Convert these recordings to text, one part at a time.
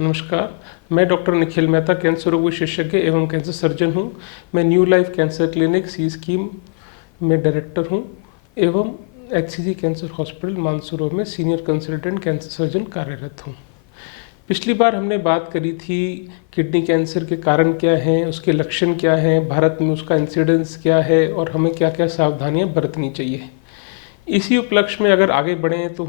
नमस्कार, मैं doctor Nikhil Mehta, cancer रोग विशेषज्ञ एवं कैंसर सर्जन हूँ। मैं न्यू लाइफ कैंसर क्लिनिक सी स्कीम में डायरेक्टर हूँ एवं HCG कैंसर हॉस्पिटल मानसरोवर में सीनियर कंसल्टेंट कैंसर सर्जन कार्यरत हूँ। पिछली बार हमने बात करी थी किडनी कैंसर के कारण क्या हैं, उसके लक्षण क्या हैं, भारत में उसका इंसिडेंस क्या है और हमें क्या क्या सावधानियाँ बरतनी चाहिए। इसी उपलक्ष्य में अगर आगे बढ़ें तो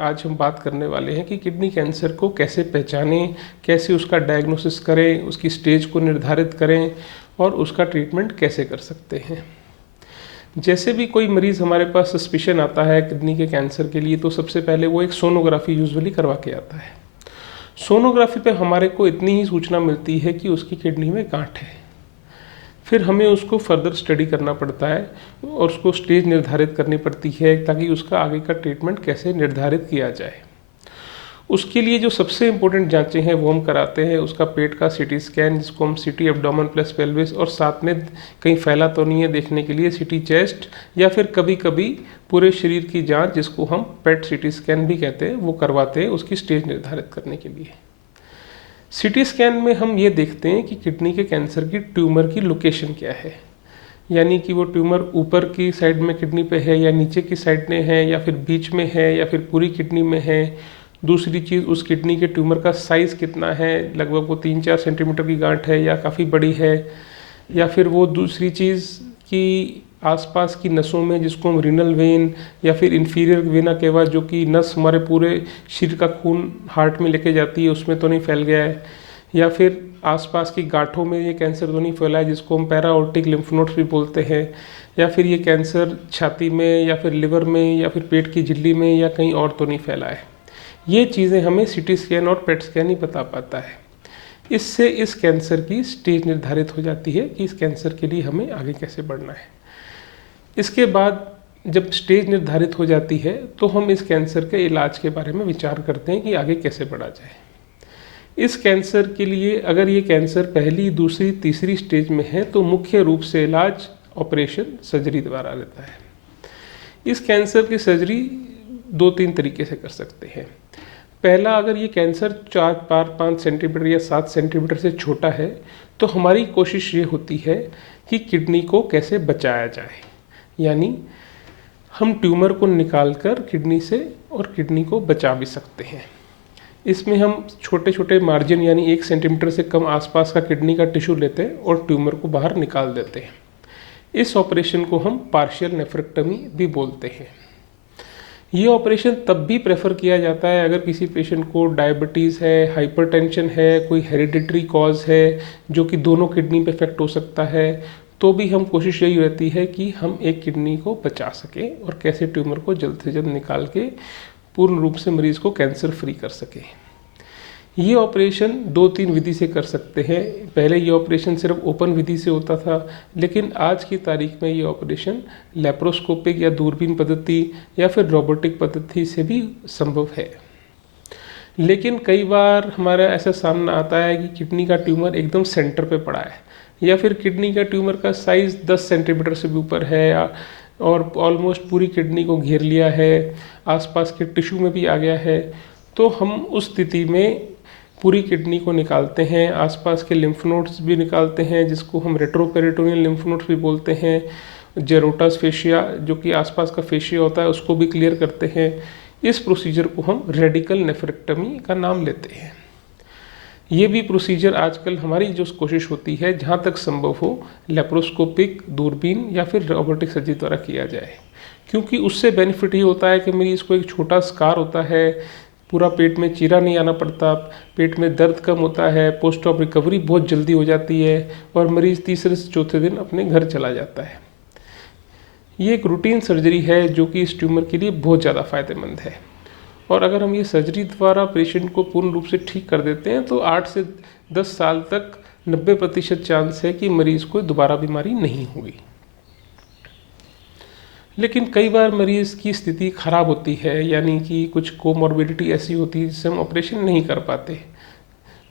आज हम बात करने वाले हैं कि किडनी कैंसर को कैसे पहचानें, कैसे उसका डायग्नोसिस करें, उसकी स्टेज को निर्धारित करें और उसका ट्रीटमेंट कैसे कर सकते हैं। जैसे भी कोई मरीज़ हमारे पास सस्पिशन आता है किडनी के कैंसर के लिए, तो सबसे पहले वो एक सोनोग्राफी यूजुअली करवा के आता है। सोनोग्राफी पे हमारे को इतनी ही सूचना मिलती है कि उसकी किडनी में गांठ है। फिर हमें उसको फर्दर स्टडी करना पड़ता है और उसको स्टेज निर्धारित करनी पड़ती है ताकि उसका आगे का ट्रीटमेंट कैसे निर्धारित किया जाए। उसके लिए जो सबसे इम्पोर्टेंट जांचें हैं वो हम कराते हैं उसका पेट का CT स्कैन, जिसको हम CT एब्डोमेन प्लस पेल्विस, और साथ में कहीं फैला तो नहीं है देखने के लिए CT चेस्ट, या फिर कभी कभी पूरे शरीर की जांच जिसको हम PET CT स्कैन भी कहते हैं वो करवाते हैं उसकी स्टेज निर्धारित करने के लिए। CT स्कैन में हम ये देखते हैं कि किडनी के कैंसर की ट्यूमर की लोकेशन क्या है, यानी कि वो ट्यूमर ऊपर की साइड में किडनी पे है या नीचे की साइड में है या फिर बीच में है या फिर पूरी किडनी में है। दूसरी चीज़, उस किडनी के ट्यूमर का साइज़ कितना है, लगभग वो 3-4 सेंटीमीटर की गांठ है या काफ़ी बड़ी है, या फिर वो दूसरी चीज़ कि आसपास की नसों में, जिसको हम रीनल वेन या फिर इन्फीरियर वेना केवा, जो कि नस हमारे पूरे शरीर का खून हार्ट में लेके जाती है, उसमें तो नहीं फैल गया है, या फिर आसपास की गांठों में ये कैंसर तो नहीं फैला है जिसको हम पैराओर्टिक लिम्फ नोड्स भी बोलते हैं, या फिर ये कैंसर छाती में या फिर लिवर में या फिर पेट की झिल्ली में या कहीं और तो नहीं फैला है। ये चीज़ें हमें CT स्कैन और PET स्कैन ही बता पाता है। इससे इस कैंसर की स्टेज निर्धारित हो जाती है कि इस कैंसर के लिए हमें आगे कैसे बढ़ना है। इसके बाद जब स्टेज निर्धारित हो जाती है तो हम इस कैंसर के इलाज के बारे में विचार करते हैं कि आगे कैसे बढ़ा जाए। इस कैंसर के लिए अगर ये कैंसर पहली, दूसरी, तीसरी स्टेज में है तो मुख्य रूप से इलाज ऑपरेशन सर्जरी द्वारा रहता है। इस कैंसर की सर्जरी 2-3 तरीके से कर सकते हैं। पहला, अगर ये कैंसर 4-5 सेंटीमीटर या 7 सेंटीमीटर से छोटा है तो हमारी कोशिश ये होती है कि किडनी को कैसे बचाया जाए, यानी हम ट्यूमर को निकालकर किडनी से और किडनी को बचा भी सकते हैं। इसमें हम छोटे छोटे मार्जिन यानी 1 सेंटीमीटर से कम आसपास का किडनी का टिश्यू लेते हैं और ट्यूमर को बाहर निकाल देते हैं। इस ऑपरेशन को हम पार्शियल नेफ्रेक्टमी भी बोलते हैं। ये ऑपरेशन तब भी प्रेफर किया जाता है अगर किसी पेशेंट को डायबिटीज़ है, हाइपरटेंशन है, कोई हेरिडिटरी कॉज है जो कि दोनों किडनी पे इफेक्ट हो सकता है, तो भी हम कोशिश यही रहती है कि हम एक किडनी को बचा सकें और कैसे ट्यूमर को जल्द से जल्द निकाल के पूर्ण रूप से मरीज़ को कैंसर फ्री कर सकें। ये ऑपरेशन 2-3 विधि से कर सकते हैं। पहले ये ऑपरेशन सिर्फ ओपन विधि से होता था, लेकिन आज की तारीख में ये ऑपरेशन लेप्रोस्कोपिक या दूरबीन पद्धति या फिर रोबोटिक पद्धति से भी संभव है। लेकिन कई बार हमारा ऐसा सामना आता है कि किडनी का ट्यूमर एकदम सेंटर पे पड़ा है या फिर किडनी का ट्यूमर का साइज़ 10 सेंटीमीटर से भी ऊपर है और ऑलमोस्ट पूरी किडनी को घेर लिया है, आसपास के टिश्यू में भी आ गया है। तो हम उस स्थिति में पूरी किडनी को निकालते हैं, आसपास के लिम्फ नोड्स भी निकालते हैं जिसको हम रेट्रोपेरिटोनियल लिम्फ नोड्स भी बोलते हैं, जेरोटास फेशिया जो कि आसपास का फेशिया होता है उसको भी क्लियर करते हैं। इस प्रोसीजर को हम रेडिकल नेफ्रेक्टमी का नाम लेते हैं। ये भी प्रोसीजर आजकल हमारी जो कोशिश होती है जहाँ तक संभव हो लेप्रोस्कोपिक, दूरबीन या फिर रोबोटिक सर्जरी द्वारा किया जाए, क्योंकि उससे बेनिफिट ये होता है कि मरीज़ को एक छोटा स्कार होता है, पूरा पेट में चीरा नहीं आना पड़ता, पेट में दर्द कम होता है, पोस्ट ऑप रिकवरी बहुत जल्दी हो जाती है और मरीज़ तीसरे से चौथे दिन अपने घर चला जाता है। ये एक रूटीन सर्जरी है जो कि इस ट्यूमर के लिए बहुत ज़्यादा फ़ायदेमंद है और अगर हम ये सर्जरी द्वारा पेशेंट को पूर्ण रूप से ठीक कर देते हैं तो 8 से 10 साल तक 90% चांस है कि मरीज़ को दोबारा बीमारी नहीं होगी। लेकिन कई बार मरीज़ की स्थिति ख़राब होती है, यानी कि कुछ कोमॉर्बिडिटी ऐसी होती है जिससे हम ऑपरेशन नहीं कर पाते,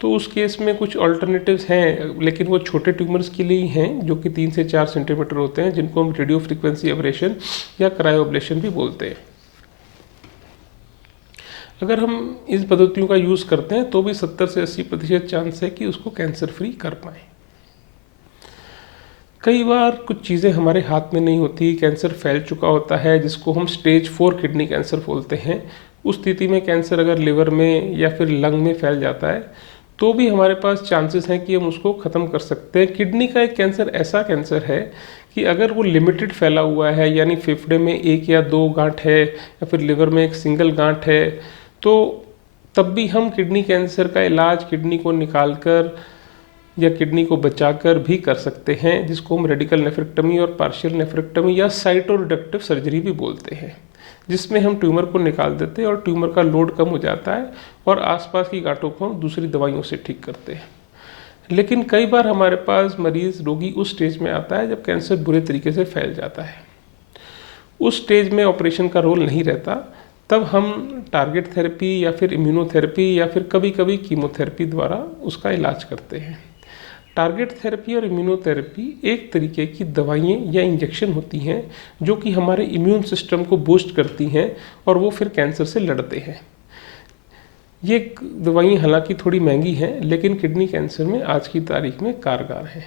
तो उस केस में कुछ ऑल्टरनेटिव्स हैं, लेकिन वो छोटे ट्यूमर्स के लिए ही हैं जो कि 3 से 4 सेंटीमीटर होते हैं, जिनको हम रेडियो फ्रिक्वेंसी एब्रेशन या क्रायोब्लेशन भी बोलते हैं। अगर हम इस पद्धतियों का यूज़ करते हैं तो भी 70 से 80% चांस है कि उसको कैंसर फ्री कर पाएँ। कई बार कुछ चीज़ें हमारे हाथ में नहीं होती, कैंसर फैल चुका होता है जिसको हम स्टेज 4 किडनी कैंसर बोलते हैं। उस स्थिति में कैंसर अगर लिवर में या फिर लंग में फैल जाता है तो भी हमारे पास चांसेस हैं कि हम उसको ख़त्म कर सकते हैं। किडनी का एक कैंसर ऐसा कैंसर है कि अगर वो लिमिटेड फैला हुआ है, यानी फेफड़े में 1 या 2 गांठ है या फिर लिवर में एक सिंगल गांठ है, तो तब भी हम किडनी कैंसर का इलाज किडनी को निकालकर या किडनी को बचाकर भी कर सकते हैं, जिसको हम रेडिकल नेफ्रेक्टमी और पार्शियल नेफ्रेक्टमी या साइटोरिडक्टिव सर्जरी भी बोलते हैं, जिसमें हम ट्यूमर को निकाल देते हैं और ट्यूमर का लोड कम हो जाता है और आसपास की गांठों को हम दूसरी दवाइयों से ठीक करते हैं। लेकिन कई बार हमारे पास मरीज रोगी उस स्टेज में आता है जब कैंसर बुरे तरीके से फैल जाता है। उस स्टेज में ऑपरेशन का रोल नहीं रहता, तब हम टारगेट थेरेपी या फिर इम्यूनोथेरेपी या फिर कभी कभी कीमोथेरेपी द्वारा उसका इलाज करते हैं। टारगेट थेरेपी और इम्यूनोथेरेपी एक तरीके की दवाइयाँ या इंजेक्शन होती हैं जो कि हमारे इम्यून सिस्टम को बूस्ट करती हैं और वो फिर कैंसर से लड़ते हैं। ये दवाइयाँ हालांकि थोड़ी महंगी हैं, लेकिन किडनी कैंसर में आज की तारीख में कारगर हैं।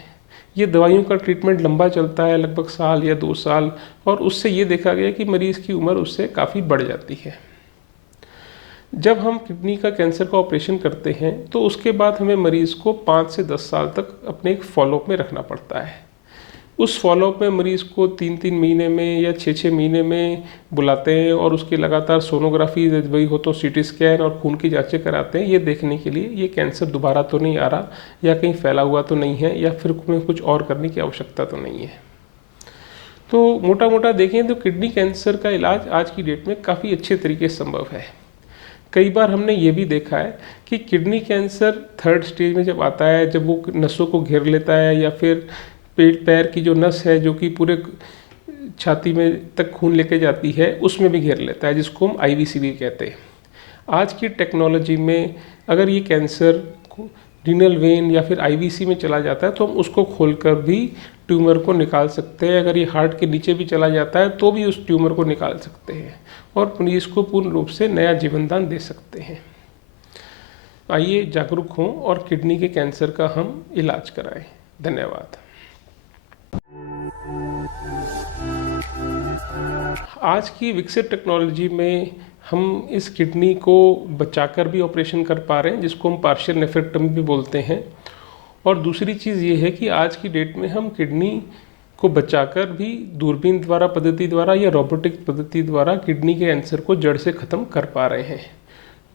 ये दवाइयों का ट्रीटमेंट लंबा चलता है, लगभग साल या 2 साल, और उससे ये देखा गया कि मरीज़ की उम्र उससे काफ़ी बढ़ जाती है। जब हम किडनी का कैंसर का ऑपरेशन करते हैं तो उसके बाद हमें मरीज़ को 5 से 10 साल तक अपने एक फॉलोअप में रखना पड़ता है। उस फॉलोअप में मरीज़ को 3-3 महीने में या 6-6 महीने में बुलाते हैं और उसकी लगातार सोनोग्राफी, वही हो तो सीटी स्कैन और खून की जांचें कराते हैं, ये देखने के लिए ये कैंसर दोबारा तो नहीं आ रहा या कहीं फैला हुआ तो नहीं है या फिर हमें कुछ और करने की आवश्यकता तो नहीं है। तो मोटा मोटा देखें तो किडनी कैंसर का इलाज आज की डेट में काफ़ी अच्छे तरीके से संभव है। कई बार हमने ये भी देखा है कि किडनी कैंसर 3rd स्टेज में जब आता है, जब वो नसों को घेर लेता है या फिर पेट पैर की जो नस है जो कि पूरे छाती में तक खून लेके जाती है उसमें भी घेर लेता है, जिसको हम IVC भी कहते हैं। आज की टेक्नोलॉजी में अगर ये कैंसर रीनल वेन या फिर IVC में चला जाता है तो हम उसको खोलकर भी ट्यूमर को निकाल सकते हैं। अगर ये हार्ट के नीचे भी चला जाता है तो भी उस ट्यूमर को निकाल सकते हैं और मरीज को पूर्ण रूप से नया जीवनदान दे सकते हैं। आइए जागरूक हों और किडनी के कैंसर का हम इलाज कराएं। धन्यवाद। आज की विकसित टेक्नोलॉजी में हम इस किडनी को बचाकर भी ऑपरेशन कर पा रहे हैं, जिसको हम पार्शियल नेफ्रेक्टमी भी बोलते हैं। और दूसरी चीज़ ये है कि आज की डेट में हम किडनी को बचाकर भी दूरबीन द्वारा पद्धति द्वारा या रोबोटिक पद्धति द्वारा किडनी के कैंसर को जड़ से ख़त्म कर पा रहे हैं,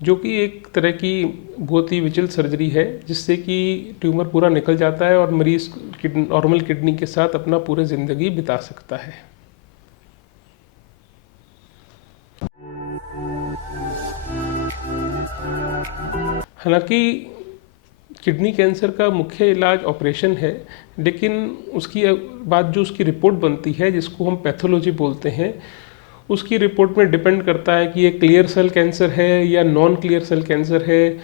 जो कि एक तरह की बहुत ही विचल सर्जरी है, जिससे कि ट्यूमर पूरा निकल जाता है और मरीज़ नॉर्मल किडनी के साथ अपना पूरी ज़िंदगी बिता सकता है। हालांकि किडनी कैंसर का मुख्य इलाज ऑपरेशन है, लेकिन उसकी बाद जो उसकी रिपोर्ट बनती है, जिसको हम पैथोलॉजी बोलते हैं, उसकी रिपोर्ट में डिपेंड करता है कि ये क्लियर सेल कैंसर है या नॉन क्लियर सेल कैंसर है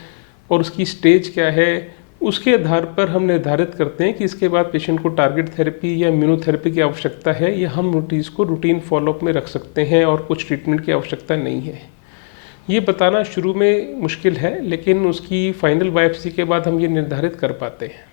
और उसकी स्टेज क्या है। उसके आधार पर हम निर्धारित करते हैं कि इसके बाद पेशेंट को टारगेट थेरेपी या इम्यूनोथेरेपी की आवश्यकता है या हम इसको रूटीन फॉलोअप में रख सकते हैं और कुछ ट्रीटमेंट की आवश्यकता नहीं है। ये बताना शुरू में मुश्किल है, लेकिन उसकी फाइनल बायोप्सी के बाद हम ये निर्धारित कर पाते हैं।